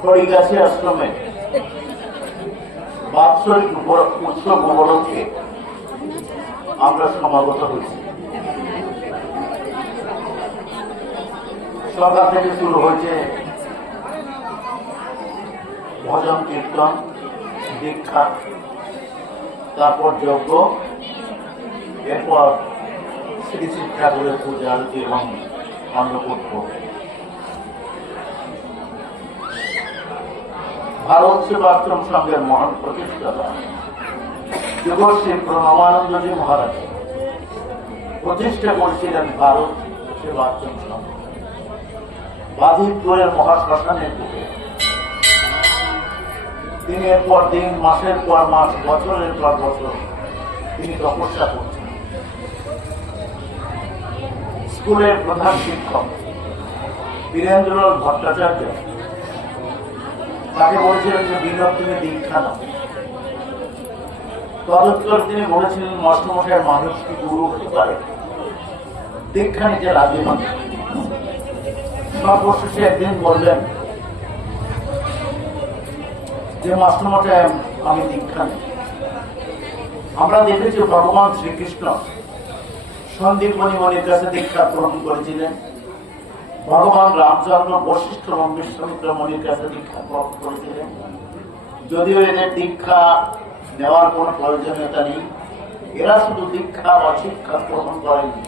খড়িগাছি আশ্রমে বাৎসরিক উৎসব উপলক্ষে আমরা সমাগত হয়েছি। সকাল থেকে শুরু হয়েছে ভজন, কীর্তন, দীক্ষা, তারপর যজ্ঞ, এরপর শ্রী শ্রী ঠাকুরের পূজা এবং অন্নকূট ভারত সেবাশ্রম সংঘের মহান প্রতিষ্ঠাতা। যুবশ্রী প্রণবানন্দজি মহারাজ। প্রতিষ্ঠা করেছিলেন ভারত সেবাশ্রম সংঘ বাধিপুরের মহাশ্মশানের বুকে দিনের পর দিন, মাসের পর মাস, বছরের পর বছর তিনি তপস্যা করছেন। স্কুলের প্রধান শিক্ষক বীরেন্দ্রলাল ভট্টাচার্য তাকে বলেছিলেন যে বিনোদ তুমি দীক্ষা নাও। তদুত্তর তিনি বলেছিলেন মাস্টমশাইয়ের মানুষ কি গুরু হতে পারে? দীক্ষা নিতে রাজি হন। সর্বশেষে একদিন বললেন যে মাস্টমশাই আমি দীক্ষা নিই। আমরা দেখেছি, ভগবান শ্রীকৃষ্ণ সন্দীপ মণিমণির কাছে দীক্ষা গ্রহণ করেছিলেন। ভগবান রামচন্দ্র বশিষ্ঠ এবং বিশ্বমিত্র কাছে দীক্ষা গ্রহণ করেছিলেন। যদিও এদের দীক্ষা নেওয়ার কোনো প্রয়োজনীয়তা নেই, এরা শুধু দীক্ষা বা শিক্ষা গ্রহণ করেনি।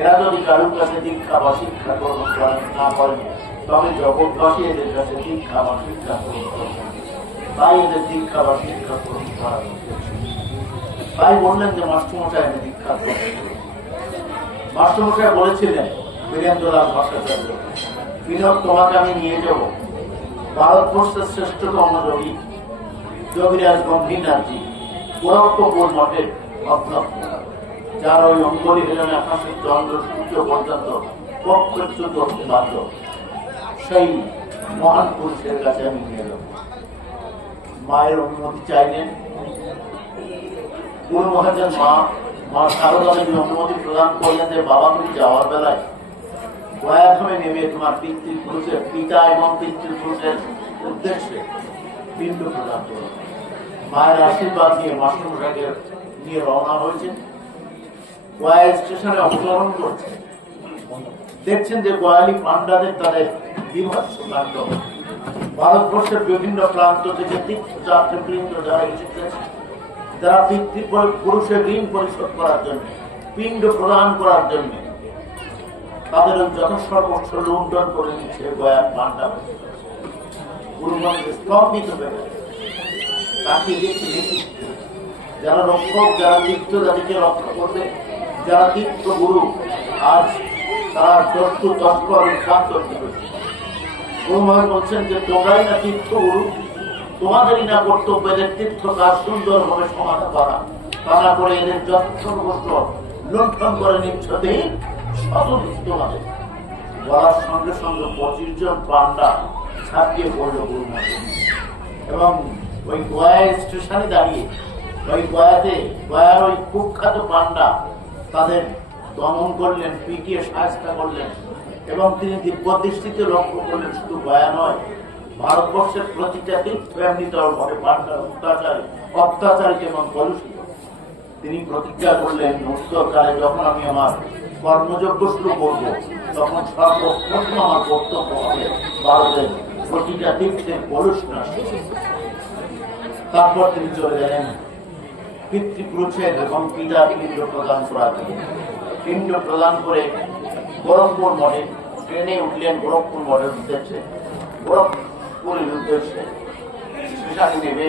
এরা যদি কারোর কাছে দীক্ষা বা শিক্ষা গ্রহণ করেন, না করেন, তবে জগৎবাসী এদের কাছে দীক্ষা বা শিক্ষা গ্রহণ করেন তাই এদের দীক্ষা বা শিক্ষা গ্রহণ করা তাই বললেন যে মাস্টমশাই আমি দীক্ষা গ্রহণ করব। মাস্টমশাই বলেছিলেন বিনোদ তোমাকে আমি নিয়ে যাব। ভারতবর্ষের শ্রেষ্ঠতম যোগী যোগীরাজ গম্ভীরনাথজি গোরক্ষপুর মঠের অধ্যক্ষ। ওই চন্দ্র সূর্য পর্যন্ত বাধ্য। সেই মহান পুরুষের কাছে আমি নিয়ে যাব। মায়ের অনুমতি চাইলেন গুরু মহাজন মা মা সারদা দেবী অনুমতি প্রদান করলেন যে বাবা তুমি যাওয়ার বেলায় দয়াধামে নেমে তোমার পিতৃপুরুষের পিতা এবং পিতৃপুরুষের উদ্দেশ্যে পিণ্ড প্রদান করো। মায়ের আশীর্বাদ নিয়ে মাস্টমশাইকে নিয়ে রওনা হয়েছে। গয়া স্টেশনে অবতরণ করছে। দেখছেন যে গোয়ালি পান্ডাদের তাদের বিভৎস কাণ্ড। ভারতবর্ষের বিভিন্ন প্রান্ত থেকে তীর্থযাত্রীবৃন্দ যারা এসেছে যারা পিতৃ পুরুষের ঋণ পরিশোধ করার জন্য, পিণ্ড প্রদান করার জন্য তাদের ওই যথসর্বস্ব লুণ্ঠন করে নিচ্ছে গয়ার পান্ডা স্তম্ভিত হয়ে তাকে দেখে দেখি যারা রক্ষক, যারা রক্ষা করবে, যারা গুরু, আজ তারা করেছে গুরুমহান বলছেন যে, তোমরাই না তীর্থ গুরু, তোমাদেরই না কর্তব্য এদের তীর্থ কাজ সুন্দরভাবে সমাধা করা। তা না করে এদের যথসর্বস্ব লুণ্ঠন করে নিচ্ছ সঙ্গে সঙ্গে পঁচিশ জন পান্ডা ছাপিয়ে পড়ল গুরুমহান এবং ওই গয়া স্টেশনে দাঁড়িয়ে, ওই গয়াতে, গয়ার ওই কুখ্যাত পান্ডা তাদের দমন করলেন, পিটিয়ে সাহায্য করলেন এবং তিনি দিব্য দৃষ্টিতে লক্ষ্য করলেন, শুধু গয়া নয়, ভারতবর্ষের প্রতিটা তীর্থ এমনিতর ঘরে পান্ডার অত্যাচার অত্যাচারিত এবং কলুষিত। তিনি প্রতিজ্ঞা করলেন উত্তরকালে যখন আমি আমার কর্মযোগ্য শুরু করব তখন সর্বপ্রথম আমার কর্তব্য হবে ভারতের প্রতিটা কলুষ নাশ করা। তারপর তিনি চলে গেলেন পিতৃপুরুষের এবং পিতা পিণ্ড প্রদান জন্য। পিণ্ড প্রদান করে গোরখপুর মঠে ট্রেনে উঠলেন গোরখপুর মঠের উদ্দেশ্যে গোরখপুরের উদ্দেশ্যে স্টেশনে নেমে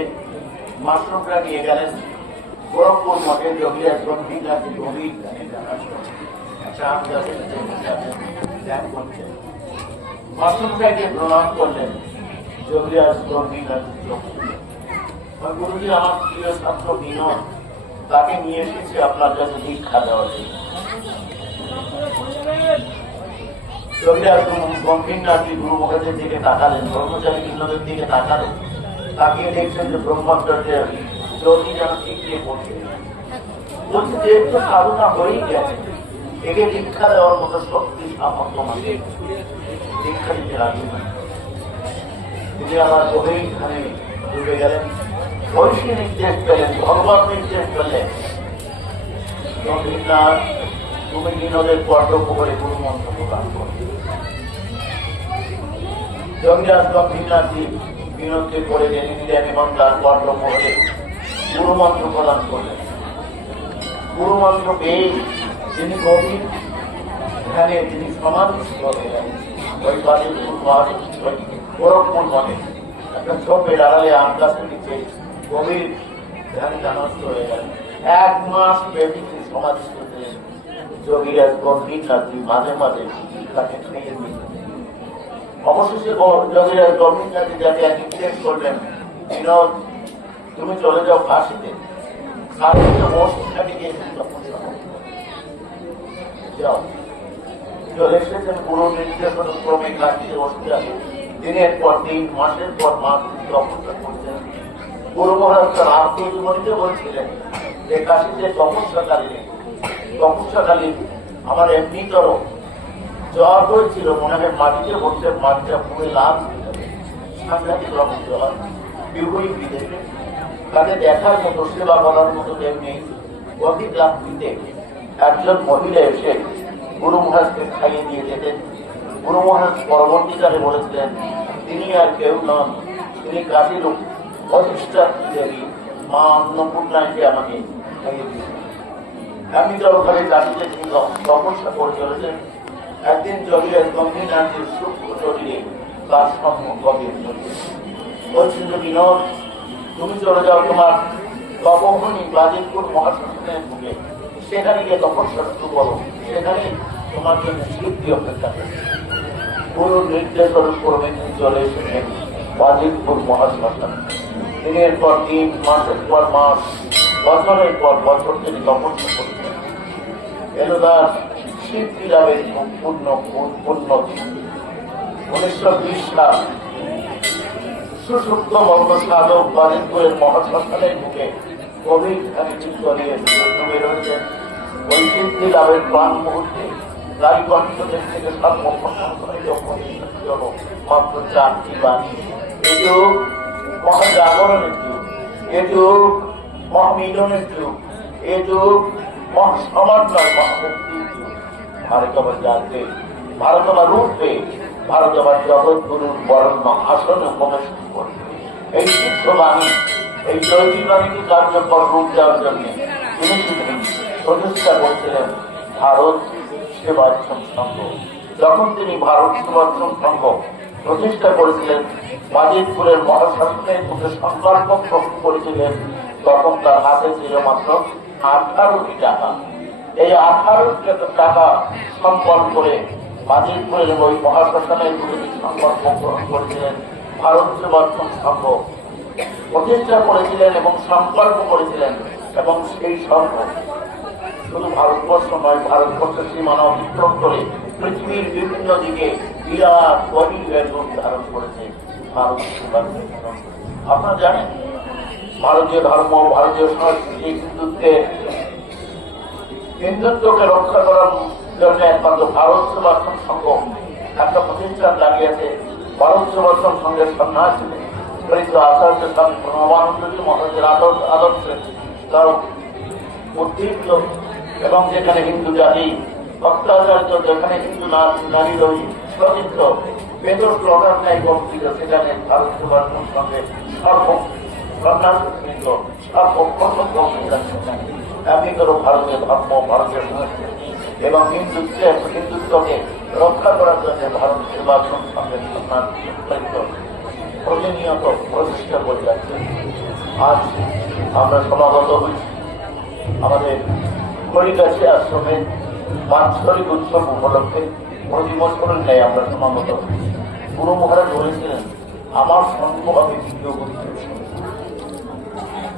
মাস্টররা নিয়ে গেলেন গোরখপুর মঠের যোগীরাজ গম্ভীর গভীর তাকে নিয়ে এসেছি আপনার কাছে দীক্ষা দেওয়ার জন্য কবিরাজ গম্ভীরনাথী গুরু মহাজের দিকে তাকালেন ব্রহ্মচারী বিনোদের দিকে তাকালেন তাকিয়ে দেখছেন যে ব্রহ্মচর্যের জ্যোতি যেন টিকিয়ে পড়ছে বলছে যে সাধনা হয়েই গেছে একে দীক্ষা দেওয়ার মতো শক্তি সামর্থ্য মানে দীক্ষা দিতে রাজি নয়। তিনি আমার গভীরখানে ডুবে গেলেন, ঐশী নির্দেশ পেলেন, ভগবান নির্দেশ পেলেন। তুমি বিনোদের কর্তব্য করে গুরু মন্ত্র প্রদান করবে জমিরাজ গম্ভীরনাথজি বিনোদকে করে জেনে নিলেন এবং তার হলে গুরু মন্ত্র প্রদান করলেন। গুরু মন্ত্র গভীর ধ্যানে তিনি একটা গভীর ধ্যানে হয়ে এক মাস তিনি সমাধিস্থ মাঝে মাঝে দিতেন অবশেষে করলেন তুমি চলে যাও ফাঁসিতে। ফাঁসিতে গিয়ে তুমি তপস্যা করো। যাও চলে এসেছেন পুরো নির্দেশন ক্রমে আছে। দিনের পর দিন, মাসের পর মাস করছেন। তার বলছিলেন যে, কাশিতে তপস্যাকালীন তপস্যাকালীন আমার এমনিতর জ্বর হয়েছিল, মনে হয় মাটিতে বসে মাটিটা পুরে লাভ সাংঘাতিক রকম জ্বর। বিহুই বিদেশে তাকে দেখার মতো, সেবা করার মতো নেই। গভীর লাভ দিতে একজন মহিলা এসে গুরু মহাজকে খাইয়ে দিয়ে যেতেন গুরু মহারাজ পরবর্তীকালে বলেছিলেন, তিনি আর কেউ নন। তিনি কাশীর অধিষ্ঠাত্রী দেবী মা অন্নপূর্ণাকে আমাকে খাইয়ে দিয়েছেন। আমি দরকারে কাশিতে তিনি তপস্যা করে চলেছেন। একদিন জগিরের গম্ভীরনাথের সূক্ষ্ম শরীরে তার গভীর বলছেন বিনোদ তুমি চলে যাও তোমার তপভূমি বাজিতপুর মহাশাসনের বুকে সেখানে গিয়ে তপস্যা শুরু করো সেখানে তোমার জন্য সিদ্ধি অপেক্ষা করছে। গুরু নির্দেশ করবেন চলে এসেছেন বাজিতপুর মহাশ্মশান দিনের পর দিন, মাসের পর মাস, বছরের পর বছর তিনি তপস্যা করছেন এলোদার সিদ্ধি লাভের সম্পূর্ণ পূর্ণ উনিশশো বিশ সাল, সুসুপ্ত বঙ্গ সাধক বাজিতপুরের মহাশ্মশানের মুখে গভীর চলিয়ে ডুবে রয়েছেন ওই সিদ্ধি লাভের প্রাণ মুহূর্তে থেকে সর্বপ্রথম মাত্র চারটি বাণী। এ যুগ মহাজাগরণের যুগ। এ যুগ মহামিলনের যুগ। এ যুগ মহাসমান্বয় মহামুক্তির যুগ। ভারত আবার জানবে, ভারত আবার উঠবে ভারত আবার জগৎগুরুর বরণ আসনে প্রবেশ করবে। এই চিত্রবাণী এই জৈবিক বাণীকে কার্যকর রূপ দেওয়ার জন্য তিনি তিনি প্রতিষ্ঠা করছিলেন ভারত সেবাশ্রম সংঘ যখন তিনি ভারত সেবাশ্রম সংঘ প্রতিষ্ঠা করেছিলেন বাজিতপুরের মহাশাসনের মুখে সংকল্প গ্রহণ করেছিলেন। তখন তার হাতে ছিল মাত্র আঠারোটি টাকা। এই আঠারো টাকা সম্পন্ন করে বাজিতপুরের ওই মহাশাসনের মুখে সংকল্প গ্রহণ করেছিলেন ভারত সেবাশ্রম সংঘ প্রতিষ্ঠা করেছিলেন এবং সংকল্প করেছিলেন এবং সেই সংঘ শুধু ভারতবর্ষ নয়, ভারতবর্ষের সীমানা অতিক্রম করে পৃথিবীর বিভিন্ন দিকে ধারণ করেছে আপনারা জানেন, ভারতীয় ধর্ম, ভারতীয় সংস্কৃতি, হিন্দুত্বে হিন্দুত্বকে রক্ষা করার জন্য একমাত্র ভারত সেবাশ্রম সংঘ একটা প্রতিষ্ঠান দাঁড়িয়েছে ভারত সেবাশ্রম সংঘের সন্ন্যাসী এবং যেখানে হিন্দু জাতি, ভক্তাচার্য যেখানে হিন্দু না- নারীর ওই সচিত্র বেদর প্রকার ন্যায় বক্তৃত সেখানে ভারত সেবাশ্রম সঙ্গে সর্ব সন্ন্যাসীবৃন্দ সর্বপ্রথম বক্তৃতা সেখানে এমনি করো ভারতীয় ধর্ম ভারতীয় সংস্কৃতি এবং হিন্দুত্ব হিন্দুত্বকে রক্ষা করার জন্য ভারত সেবাশ্রম সঙ্গে সন্ন্যাসীবৃন্দ। প্রতিনিয়ত প্রতিষ্ঠা করে যাচ্ছে আজ আমরা সমাগত হয়েছি। আমাদের হরিদাসী আশ্রমে বাৎসরিক উৎসব উপলক্ষে প্রতি বছরের ন্যায় আমরা সমাগত হয়েছি। গুরু মহারাজ বলেছিলেন, আমার সঙ্গ হবে দ্বিতীয়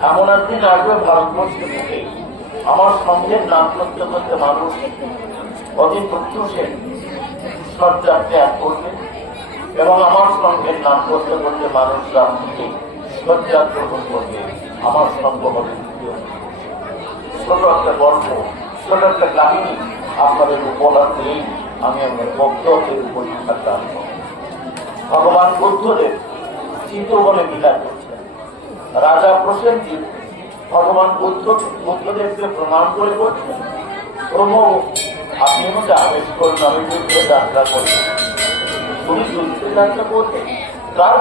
এমন একদিন আসবে ভারতবর্ষের মুখে আমার সঙ্গে নাম করতে মানুষ অতি প্রত্যুষে সব সজ্জা এক করবে। এবং আমার সঙ্গে নাম করতে করতে মানুষ থেকে সজ্জা গ্রহণ করবে আমার সঙ্গ হবে। ছোট একটা গল্প, ছোট একটা কাহিনী আপনাদের উপহার দিয়েই আমি আমার বক্তব্যের পরীক্ষা দান। ভগবান বুদ্ধদেব চিত্রবনে বিকার করছেন। রাজা প্রসেনজিৎ ভগবান বুদ্ধ, বুদ্ধদেবকে প্রণাম করে বলছেন, প্রভু আপনি আমাকে আমি যুদ্ধে যাত্রা করি করতে কার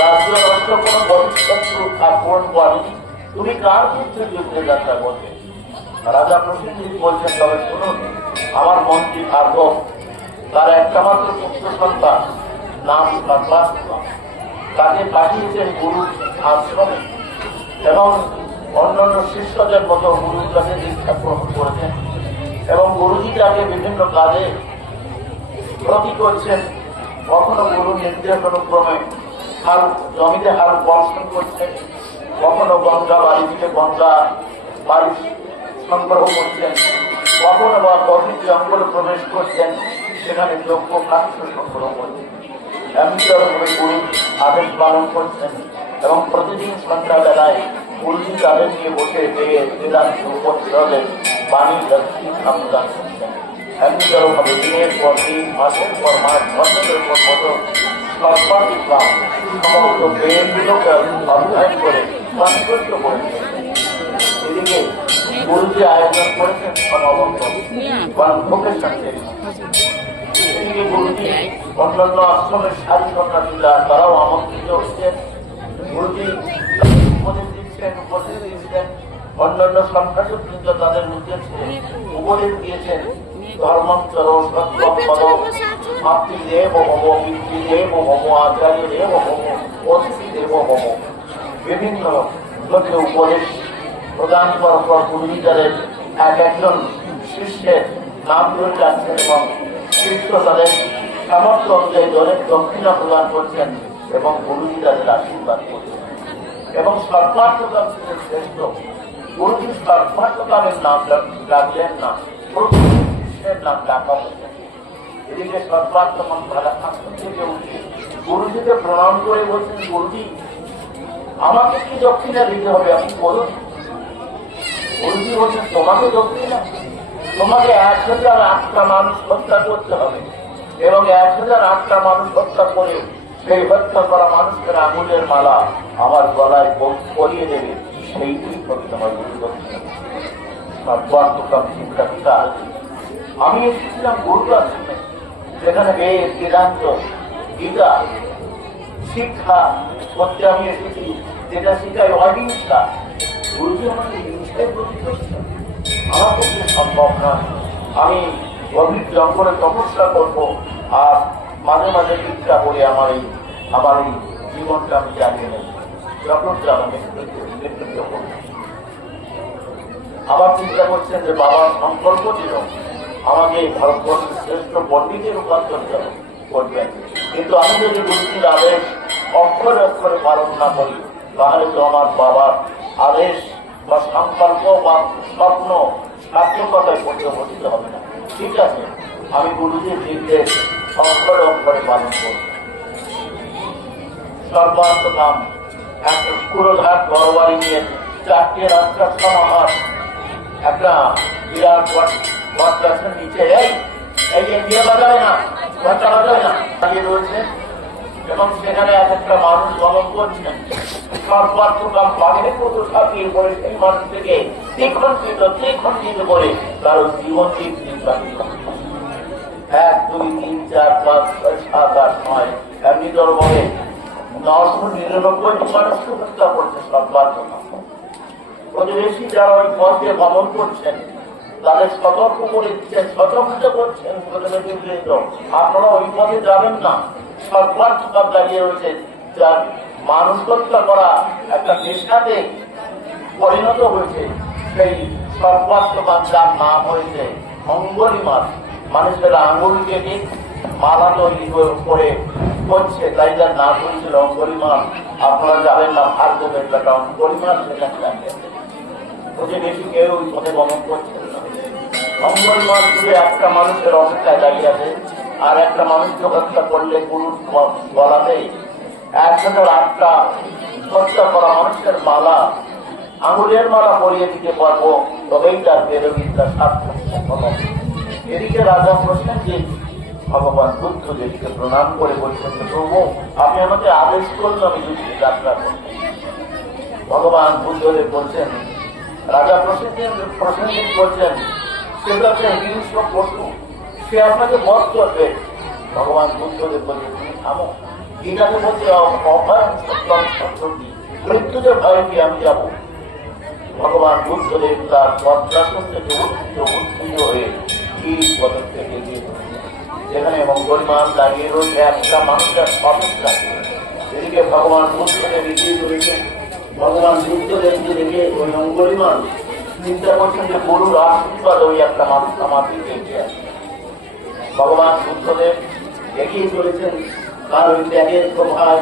রাজ্য রাষ্ট্র কোনো ভবিষ্যৎ আক্রমণ করেনি তুমি কার বিরুদ্ধে যুদ্ধে যাত্রা রাজা প্রসেনজিৎ বলছেন, তবে শুনুন আমার মন্ত্রী ভার্গব তার একটা মাত্র পুত্র সন্তান নাম সর্বাত্মা তাকে পাঠিয়েছেন গুরু আশ্রমে এবং অন্যান্য শিষ্যদের মতো গুরুর কাছে দীক্ষা গ্রহণ করেছেন এবং গুরুজি তাকে বিভিন্ন কাজে প্রতি করছেন, কখনো গুরু নির্দেশ অনুক্রমে হাল জমিতে হাল বর্ষণ করছেন, কখনো গঙ্গা বাড়ি থেকে গঙ্গা বাড়ি সংগ্রহ করছেন, কখনো বা গভীর জঙ্গলে প্রবেশ করছেন, সেখানে যোগ্য কাষ্ঠ সংগ্রহ করছেন। এমনভাবে গুরু আদেশ পালন করছেন এবং প্রতিদিন সন্ধ্যাবেলায় গুরুজি তাদের নিয়ে বসে পেয়ে বেদান্ত উপস্থলে বাণী লক্ষ্মী সামদান এমনভাবে দিনের পর দিন মাসের পর মাস বছরের পর বছর সর্বাধিক লাভ সমস্ত বেদগুলোকে অধ্যয়ন করে সন্তুষ্ট করেছেন এদিকে গুরুজি আয়োজন করেছেন সমাবর্ত ভোকেশন এদিকে গুরুজি অন্যান্য আশ্রমের সারি সন্ন্যাসীরা তারাও আমন্ত্রিত হচ্ছেন গুরুজি উপদেশ দিচ্ছেন উপদেশ দিচ্ছেন অন্যান্য সন্ন্যাসী তাদের উদ্দেশ্যে উপদেশ দিয়েছেন। ধর্মন্তর সত্যম পদ মাতৃদেব হব পিতৃদেব হব আচার্য দেব হব অতিথি দেব হব বিভিন্ন লোকে উপদেশ প্রদান করার পর গুরুজি তাদের এক শিষ্যের নাম ধরে যাচ্ছেন এবং শিষ্য সামর্থ্য অনুযায়ী দলের দক্ষিণা প্রদান করছেন এবং গুরুজি তাদের আশীর্বাদ করছেন এবং সর্বার্থকাল ছিলেন শ্রেষ্ঠ গুরুজি সর্বার্থকালের নাম ডাকলেন না। নাম ডাকা হয়েছে এদিকে সর্বার্থমান ভাড়া থেকে উঠে গুরুজিকে প্রণাম করে বলছেন, গুরুজি, আমাকে কি দক্ষিণা দিতে হবে? আপনি বলুন। গুরুজি বলছেন, তোমাকে দক্ষিণা? তোমাকে এক হাজার আটটা মানুষ হত্যা করতে হবে এবং এক হাজার আটটা মানুষ হত্যা করে সেই হত্যা করা মানুষের আঙুলের মালা আমার গলায় পরিয়ে দেবে। সেইটি করতে হয় গুরু দক্ষিণা সর্বাত্মকম শিক্ষা আমি এসেছিলাম গুরু আশ্রমে সেখানে বেদ, বেদান্ত, গীতা, শিক্ষা করতে আমি এসেছি, যেটা শিখাই অহিংসা। গুরুজি আমাকে হিংসায় প্রতি আমার পক্ষে সম্ভব নয় আমি গভীর জঙ্গলে তপস্যা করব আর মাঝে মাঝে ইচ্ছা করে আমার এই আমার এই জীবনটা আমি চালিয়ে নেব। যখন আবার চিন্তা করছেন যে বাবার সংকল্প ছিল আমাকে ভারতবর্ষের শ্রেষ্ঠ পণ্ডিতে রূপান্তর করবেন কিন্তু আমি যদি গুরুজির আদেশ অক্ষরে অক্ষরে পালন না করি, তাহলে তো আমার বাবার আদেশ বা সংকল্প বা স্বপ্ন সার্থকতায় পর্যবসিত হবে না। ঠিক আছে, আমি গুরুজির নির্দেশ অক্ষরে অক্ষরে পালন করব সর্বান্তকাম একটা পুরোঘাট বড় বাড়ি নিয়ে চারটে রাস্তার সমাহার একটা বিরাট মানুষ গমন করছেন এক, দুই, তিন, চার, পাঁচ সাত, আট, নয়, এমনি দরবারে নশো নিরানব্বইটি মানুষকে হত্যা করছে সর্বাত্মকাম প্রতিবেশী যারা ওই পথে ভ্রমণ করছেন তাদের সতর্ক করে দিচ্ছেন সতর্ক করছেন আপনারা ওই পথে যাবেন না। সর্বার্থকার দাঁড়িয়ে রয়েছে। যার মানুষ হত্যা করা একটা পেশাতে পরিণত হয়েছে। সেই সর্বার্থকার যার নাম হয়েছে অঙ্গলিমার মানুষের আঙুল কেটে মালা তৈরি করে- করে করছে, তাই যার নাম হয়েছিল অঙ্গলিমার আপনারা যাবেন না ভাগ্যের একটা অঙ্গলিমার সেখানে আছে। ওকে বেশি কেউ ওই পথে গমন করছে মঙ্গলবার জুড়ে একটা মানুষের অপেক্ষায় দাঁড়িয়ে আছে, আর একটা মানুষকে হত্যা করলে পুরুষ বলাতে এক হাজার আটটা হত্যা করা মানুষের মালা, আঙুলের মালা পরিয়ে দিতে পারব, তবেই তার বেরোবিদ্যা সার্থক এদিকে রাজা প্রসেনজিৎ ভগবান বুদ্ধ দেবীকে প্রণাম করে বলছেন, প্রভু, আপনি আমাকে আদেশ করল আমি যুদ্ধে যাত্রা করব। ভগবান বুদ্ধদেব বলছেন, রাজা প্রসেনজিৎ প্রসেনজিৎ বলছেন সে তো একটা হিংস্র পশু সে আপনাকে বধ করবে। ভগবান বুদ্ধদেব বলছেন তুমি থামো। গীতাকে বলছে মৃত্যুতে ভয় কি আমি যাব। ভগবান বুদ্ধদেব তার পদ্মাসন থেকে উত্থিত উত্থিত হয়ে এই পদক্ষেপ চলেছেন। যেখানে মঙ্গলমান দাঁড়িয়ে রয়েছে একটা মানুষের অপেক্ষা এদিকে ভগবান বুদ্ধদেব এগিয়ে চলেছেন। ভগবান বুদ্ধদেবকে দেখে ওই মঙ্গলিমান চিন্তা করছেন যে গরুর আশীর্বাদ ওই একটা মানুষ আমার দিকে ভগবান বুদ্ধদেব এগিয়ে চলেছেন, তার ত্যাগের প্রভাব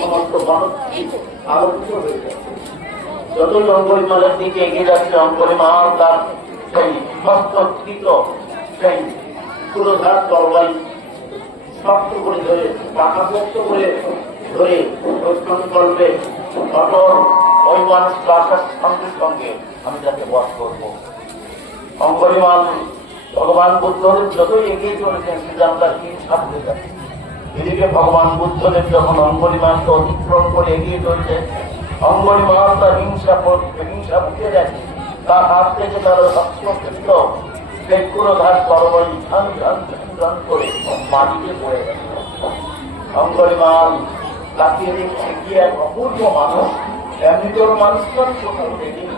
সমস্ত মানসিক আলোকিত হয়ে যাচ্ছে। যতই অঙ্গলিমালের দিকে এগিয়ে যাচ্ছে অঙ্গলিমাল তার শক্ত করে ধরে, পাকাপোক্ত করে ধরে করবে অটল ওই মানুষকে আসার সঙ্গে সঙ্গে আমি তাকে বধ করব। অঙ্গরিমাল ভগবান বুদ্ধদেব যতই এগিয়ে চলেছেন শ্রীরাম তার হয়ে যাচ্ছে এদিকে ভগবান বুদ্ধদেব যখন অঙ্গরিমালকে অতিক্রম করে এগিয়ে চলছে, অঙ্গরিমাল তার হিংসা হিংসা বুঝে যাচ্ছে তার হাত থেকে তার হস্তকৃত সেই পুরোধার তরবারি ঝান ঝান ঝান করে মাটিতে পড়ে গেছে অঙ্গরিমাল তাকিয়ে দেখছে কি এক অপূর্ব মানুষ। এমনি তোর মানুষ কোথাও দেখিনি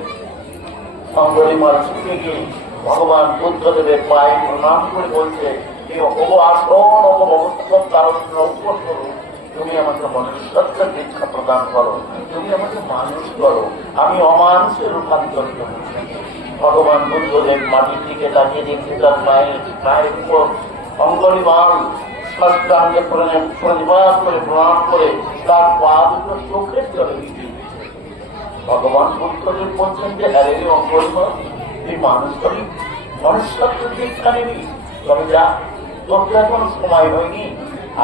অঙ্গরিমাল ছুটে গিয়ে ভগবান বুদ্ধদেবের পায়ে প্রণাম করে বলছে তুমি আমাকে মনুষ্যত্বের দীক্ষা প্রদান করো, তুমি আমাকে মানুষ করো। আমি অমানুষে রূপান্তরিত ভগবান বুদ্ধদেব মাটির দিকে তাকিয়ে দেখছে তার উপর অঙ্গরিমাল ষষ্ঠাঙ্গে প্রণিবাস করে, প্রণাম করে তার পা দুটো চোখের জলে। ভগবান বুদ্ধদেব বলছেন যে আরে রে অঙ্গরিমা এই মানুষ করি মনুষ্যত্ব দীক্ষা নিবি তবে যা তোর এখন সময় হয়নি,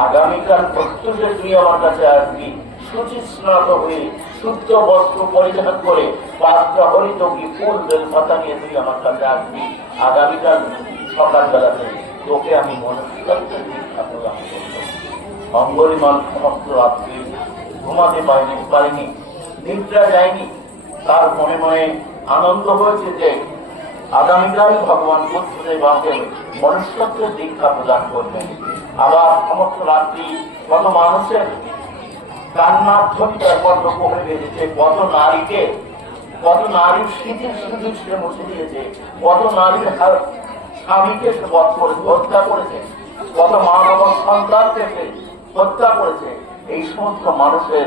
আগামীকাল প্রত্যুষে তুই আমার কাছে আসবি। সুচি স্নাত হয়ে, শুদ্ধ বস্ত্র পরিধান করে পাত্রা হরিত কি ফুল বেল পাতা নিয়ে তুই আমার কাছে আসবি। আগামীকাল সকালবেলাতে তোকে আমি প্রদান করব। অঙ্গরিমাল সমস্ত রাত্রি ঘুমাতে পারিনি পারিনি। নিদ্রা যায়নি। তার মনে মনে আনন্দ হয়েছে যে আগামীকাল ভগবান বুদ্ধদেব আমাকে মনুষ্যত্বের দীক্ষা প্রদান করবেন। আবার সমস্ত রাত্রি কত মানুষের কান্নার ধ্বনিটার কত কোমরে বেঁধেছে, কত নারীকে, কত নারীর স্মৃতির সুযোগ সে মুছে দিয়েছে, কত নারীর স্বামীকে সে বধ করে, হত্যা করেছে, কত মা বাবার সন্তানকে হত্যা করেছে। এই সমস্ত মানুষের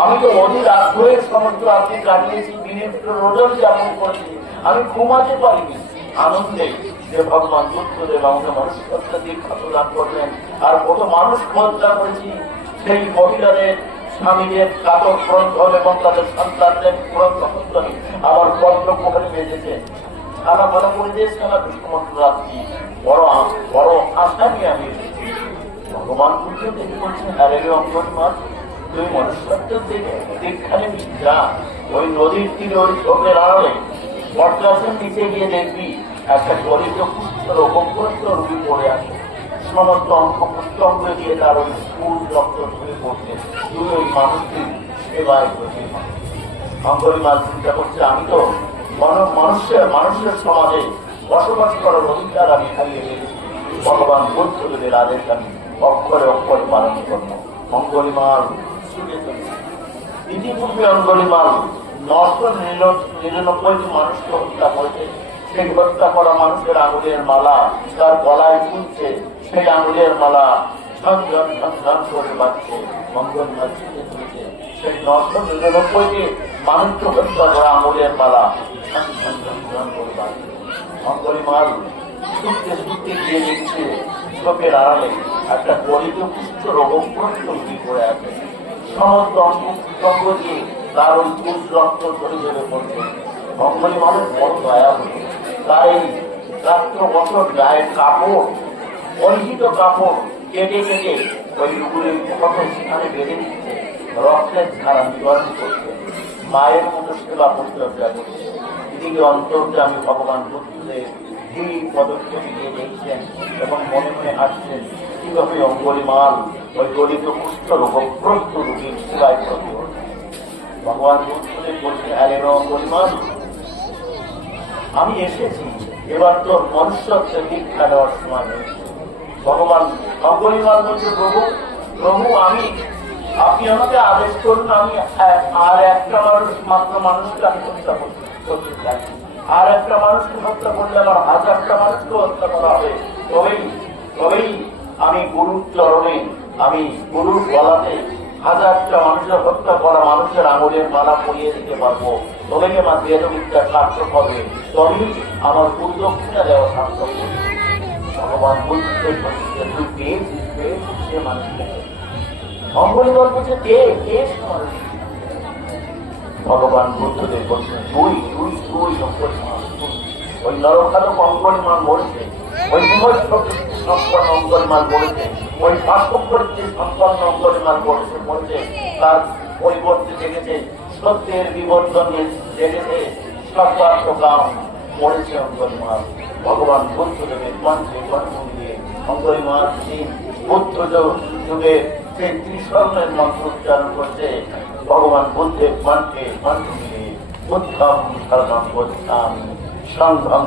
আমি তো অধীর আগ্রহের সমস্ত আপনি কাটিয়েছি, দিনের রোজন যাপন করেছি, আমি ঘুমাতে পারিনি। আনন্দে যে ভগবান বুদ্ধদেব আমাকে মনুষ্যত্ব দীক্ষা প্রদান করলেন, আর কত মানুষ হত্যা করেছি, সেই মহিলাদের, স্বামীদের কাতর ক্রন্দন এবং তাদের সন্তানদের ক্রন্দন আমার পত্র পোখরে বেঁধেছে। সারা ভালো পরিবেশ খেলা সমস্ত রাত্রি। বড় বড় নিয়ে আমি ভগবান বুদ্ধ তিনি বলছেন আরে রে অঙ্গনমান তুই মনুষ্যত্বের যা ওই নদীর তীরে ওই চোখের আড়ালে বটগাছের নিচে গিয়ে দেখবি একটা গরিব পুষ্ট রোগগ্রস্ত রুগী পড়ে আছে সমস্ত অঙ্গ পুস্তঙ্গ দিয়ে তার ওই ফুল রক্ত ধুয়ে পড়ছে তুই ওই মানুষটির সেবায় করছিস অঙ্গরিমাল চিন্তা করছে আমি তো মন- মানুষের মানুষের সমাজে বসবাস করার অধিকার আমি হারিয়ে ফেলেছি ভগবান বুদ্ধদেবের আদেশ আমি অক্ষরে অক্ষরে পালন করব অঙ্গরিমাল। ইতিপূর্বে নশো নিরানব্বইটি মানুষকে হত্যা করেছে। সেই হত্যা করা মানুষের আঙুলের মালা তার গলায় সেই আঙুলের মালা একটা গরিব কুষ্ঠ রোগগ্রস্ত রোগী করে আছে। সমস্ত দিয়ে তার ওই কুষ রক্ত ধরে ধরে পড়ছে অঙ্গলি মানুষ বড় দয়া হলো তার বছর গায়ের কাপড় অর্জিত কাপড় কেটে কেটে ওই রুগুলির সেখানে বেঁধে রক্তের ধারা মায়ের মতো সেবা পরিচর্যা করছে এদিকে অন্তরকে আমি ভগবান বুদ্ধদেব দুই পদক্ষেপ নিয়ে দেখছেন এবং মনে মনে হাসছেন কীভাবে অঙ্গলিমাল ওই গরিব কুষ্ঠ রোগগ্রস্ত রোগীর সেবায় প্রতি ভগবান বুদ্ধদেব বলছে আরে অঙ্গলিমাল আমি এসেছি, এবার তোর মনুষ্যত্ব দীক্ষা দেওয়ার সময় হয়েছে। ভগবান অঙ্গলিমাল বলছে, প্রভু প্রভু, আমি, আপনি আমাকে আদেশ করুন, আমি আর একটা মানুষ মাত্র মানুষকে আমি হত্যা করতে আর একটা মানুষকে হত্যা করলে আমার হাজারটা মানুষকে হত্যা করা হবে। তবেই তবেই আমি গুরুর চরণে, আমি গুরুর গলাতে হাজারটা মানুষের হত্যা করা মানুষের আঙুলের মালা পরিয়ে দিতে পারব। তবেই আমার বেদবিদ্যা সার্থক হবে। তবেই আমার গুরুদক্ষিণা দেওয়া সার্থক হবে। ভগবান বলতে বলছে মানুষকে বলছে কে কে ভগবান বুদ্ধদেব বলছেন তুই তুই তুই অঙ্গলিমান তুই। ওই নরখাদক অঙ্গলিমান মরেছে ওই বিমর্ষ সম্পন্ন অঙ্গলিমান মরেছে ওই স্বাস্থ্যপরিচয় সম্পন্ন অঙ্গলিমান মরেছে মরেছে তার পরিবর্তে দেখেছে, সত্যের বিবর্তন দেখেছে সর্বার্থ কাম মরেছে অঙ্গলিমান ভগবান বুদ্ধদেবের কণ্ঠে কণ্ঠ দিয়ে অঙ্গলিমান সিং বুদ্ধ যুগে যে ত্রিস্বর্ণের মন্ত্র উচ্চারণ করছে, ভগবান বুদ্ধের কণ্ঠে কণ্ঠ বুদ্ধম শরণম গচ্ছামি সংঘম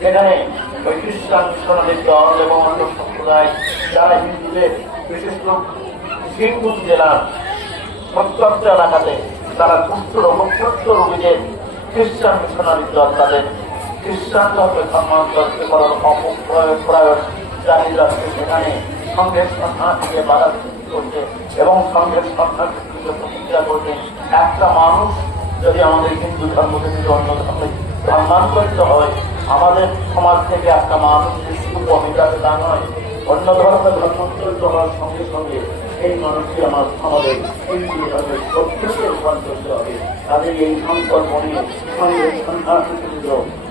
যেখানে ওই খ্রিস্টান মিশনারির দল এবং অন্য সম্প্রদায় যারা হিন্দুদের, বিশেষ করে জেলার প্রত্যন্ত এলাকাতে তারা কুষ্ঠ রোগ কুষ্ঠ রোগীদের খ্রিস্টান মিশনারির দল, তাদের খ্রিস্টান ধর্মে ধর্মান্তরকে করার অপপ্রয়োগ, প্রয়োগ জারি রাখছে সেখানে সঙ্গে সন্ন্যাসীকে বাধা সৃষ্টি করছে এবং সঙ্গে সন্ন্যাসীকে প্রতিক্রিয়া করছে। একটা মানুষ যদি আমাদের হিন্দু ধর্ম থেকে অন্য ধর্মে ধর্মান্তরিত হয়। আমাদের সমাজ থেকে একটা মানুষ শুধু কমিটাতে তা নয়। অন্য ধর্মে ধর্মান্তরিত হওয়ার সঙ্গে সঙ্গে এই মানুষটি আমার আমাদের হিন্দু ধর্মের প্রত্যেকে রূপান্তরিত হবে। তাদের এই সংকল্প নিয়ে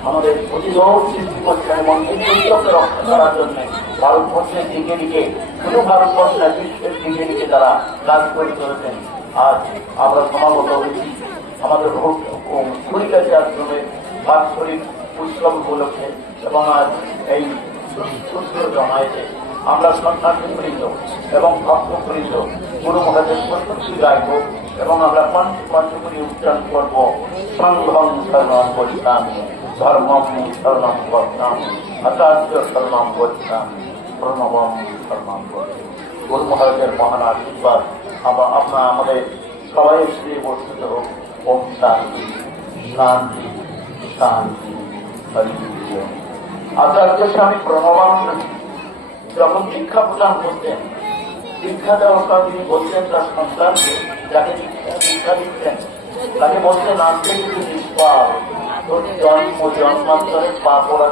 আমাদের প্রতিরোধ সৃষ্টি করছে এমন হিন্দুত্বকে রক্ষা করার জন্য। ভারতবর্ষের দিকে দিকে শুধু ভারতবর্ষের বিশ্বের দিকে দিকে তারা কাজ করে চলেছেন। আজ আমরা সমাগত হয়েছি। আমাদের কুড়িকাছি আশ্রমে বাৎসরিক উৎসব উপলক্ষে এবং এই সূত্র জমায়েতে আমরা সন্ন্যাসীবৃন্দ এবং ভক্তবৃন্দ গুরু মহাদেব প্রত্যক্ষ গাইব এবং আমরা পঞ্চ পঞ্চপুরী উচ্চারণ করব। সংঘম শরণম গচ্ছামি ধর্মম শরণম গচ্ছামি আচার্য শরণম গচ্ছামি প্রণবম গচ্ছামি গুরু মহারাজের মহান আশীর্বাদ আবার আপনার আমাদের সবাই শ্রী বর্ষিত হোক। ওম শান্তি শান্তি। শান্তি। আচার্য স্বামী প্রণবানন্দ যখন শিক্ষা প্রদান করতেন শিক্ষা দেওয়ার পর তিনি বলতেন তার সন্তানকে, যাকে শিক্ষা দিচ্ছেন তাকে বলতেন আনতে কিন্তু নিষ্পাপ। তোর জন্ম জন্মান্তরের পাপ ওরা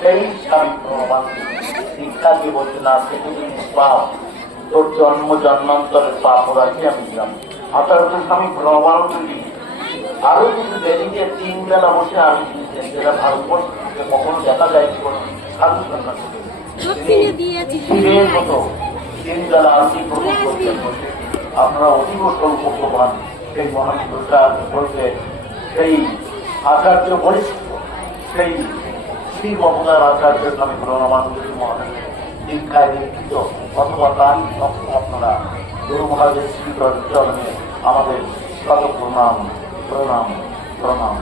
সেই স্বামী প্রণবানন্দ শিক্ষা দিয়ে বলতেন, আজকে কিন্তু নিষ্পাপ। তোর জন্ম জন্মান্তরের পাপ ওরা আমি দিলাম আচার্য স্বামী প্রণবানন্দজি আরও কিছু দেরিতে তিন বেলা বসে আমি যেটা ভারতবর্ষ কখনো দেখা যায় কি কোনো সাধু সন্ন্যাসী সবকিছু দিয়েছি। শিবের মতো তিন বেলা গ্রহণ করতেন বসে আপনারা অতীব সৌভাগ্যবান সেই মহান বলতে সেই আচার্য বরিষ্ঠ সেই শ্রী মমতার আচার্য স্বামী প্রণমানন্দ মহারাজ দীক্ষায় দীক্ষিত অথবা তারই আপনারা গুরু মহারাজের শ্রী চরণে আমাদের শত প্রণাম প্রণাম প্রণাম